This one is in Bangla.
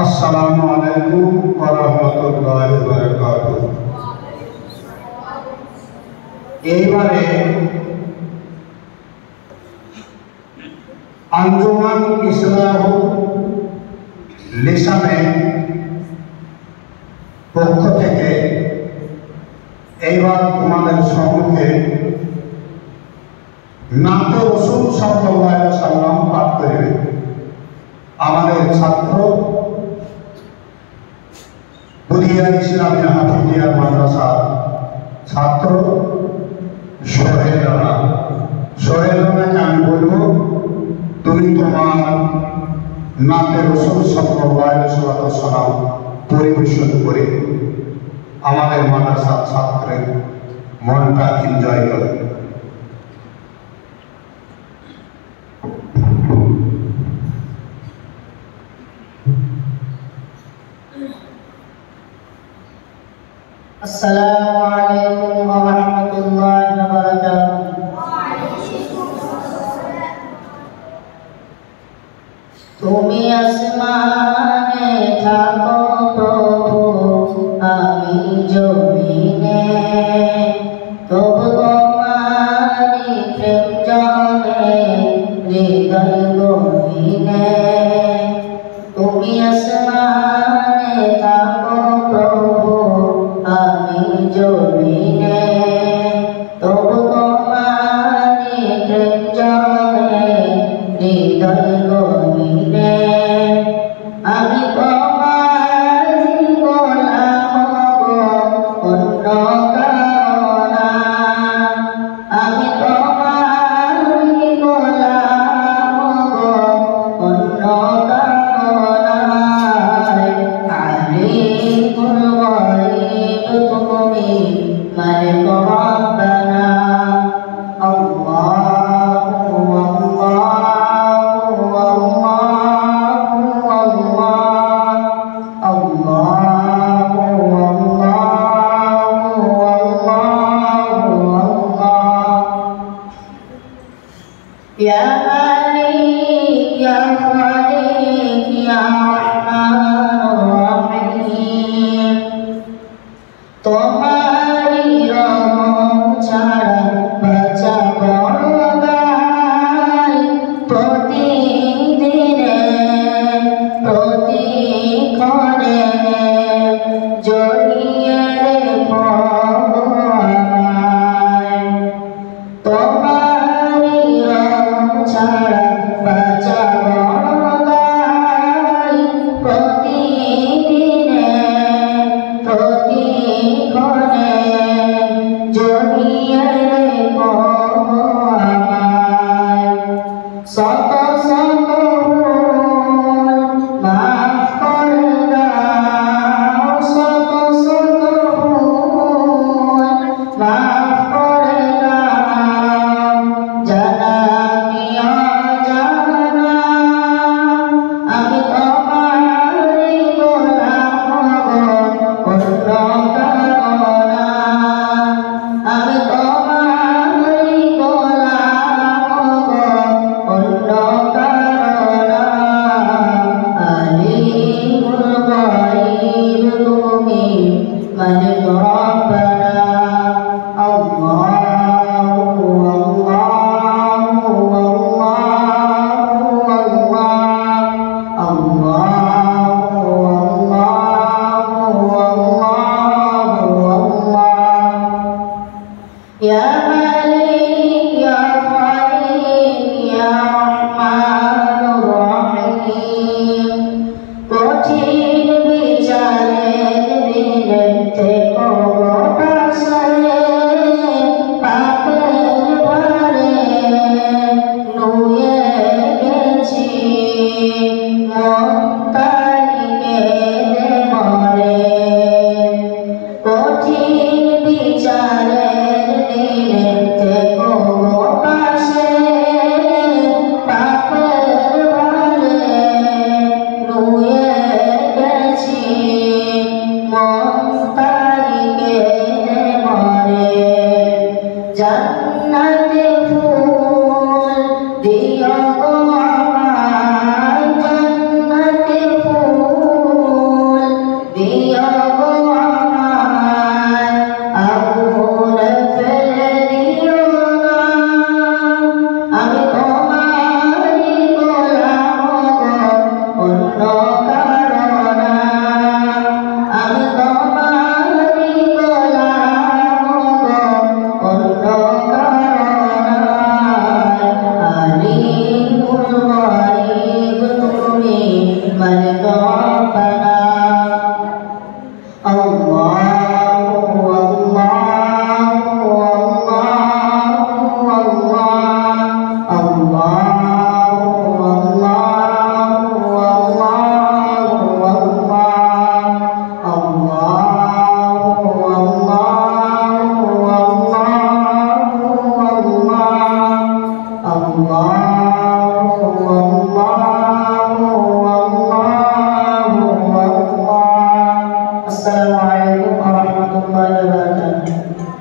আসসালামু আলাইকুম ওয়া রাহমাতুল্লাহি ওয়া বারাকাতুহু। এইবারে আঞ্জুমান ইসলাহ লিসানে পক্ষ থেকে এইবার তোমাদের সম্মুখে নাতে রাসূল সাল্লাল্লাহু আলাইহি ওয়াসাল্লাম পাঠ করিবে। আমাদের ছাত্র বুদিয়া ইসলামিয়া হাফিজিয়া মাদ্রাসার ছাত্র সোহেল রানাকে আমি বলবো, তুমি তোমার নাতে রাসূল সাল্লাল্লাহু আলাইহি ওয়াসাল্লাম পরিবেশন করে আমাদের মাদ্রাসার ছাত্রের মনটা এনজয় করে। আসসালামু আলাইকুম ওয়া রাহমাতুল্লাহি ওয়া বারাকাতুহু। তুমি আসমানে থাকো প্রভু, আমি জমিনে, তবু তোমারি প্রেম জমে হৃদয় গহীনে। তুমি আসমানে থাকো প্রভু, আমি জমিনে, তবু তোমারি প্রেম জমে হৃদয় গহীনে। আমি তোমারি গোলাম গো, অন্য কারো না। আমি তোমারি গোলাম গো, অন্য কারো না। আলিমুল গায়ব তুমি, মালিক রব্বানা। আল্লাহু আল্লাহু আল্লাহু আল্লাহ, আল্লাহু আল্লাহু আল্লাহু আল্লাহ। ইয়া মালিক ইয়া খালিক ইয়া রাহমানুর রহিম, তোমারি রহম ছাড়া বাঁচা বড় দায়। প্রতিদিনে প্রতিক্ষণে জড়িয়ে রেখো আমায়। তোমারি রহম ছাড়া বাঁচা বড় দায়। কারণা আমি তোমারই গোলাম গো অন্য কারণা আলিমুল গায়ব তুমি মালিক রব্বানা আল্লাহু আল্লাহু আল্লাহু আল্লাহু Assalamualaikum